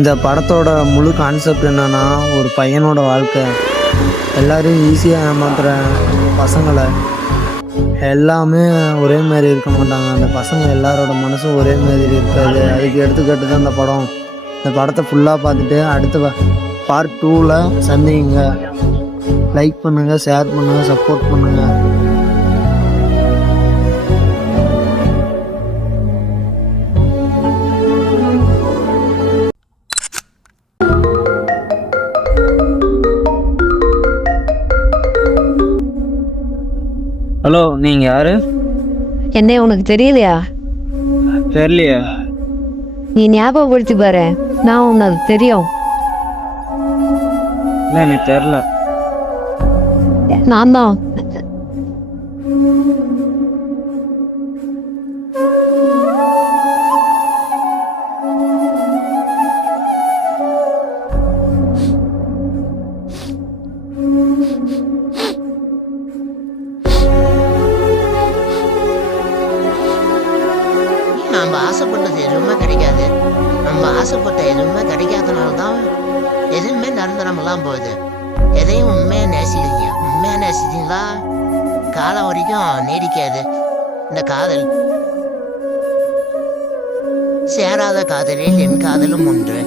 இந்த படத்தோட முழு கான்செப்ட் என்னன்னா, ஒரு பையனோட வாழ்க்கை. எல்லாரையும் ஈஸியாக ஏமாத்துற பசங்களை எல்லாமே ஒரே மாதிரி இருக்க மாட்டாங்க. அந்த பசங்க எல்லாரோட மனசும் ஒரே மாதிரி இருக்காது. அதுக்கு எடுத்துக்காட்டு தான் இந்த படம். இந்த படத்தை ஃபுல்லாக பார்த்துட்டு அடுத்த பார்ட் 2ல் சந்திங்க. லைக் பண்ணுங்கள், ஷேர் பண்ணுங்கள், சப்போர்ட் பண்ணுங்கள். ஹலோ, நீங்கள் யார்? என்ன உனக்கு தெரியலையா? தெரியலையே. நீ ஞாபகப்படுத்தி பாரு, நான் உனக்கு தெரியும். இல்லை, எனக்கு தெரில. நான் தான். நம்ம ஆசைப்பட்டது எதுவுமே கிடைக்காது. நம்ம ஆசைப்பட்ட எதுவுமே கிடைக்காதனால தான் எதுவுமே நிரந்தரமெல்லாம் போகுது. எதையும் உண்மையாக நேசிக்கிறீங்க. உண்மையாக நேசிச்சிங்களா காலம் வரைக்கும் நீடிக்காது இந்த காதல். சேராத காதலில் என் காதலும் ஒன்று.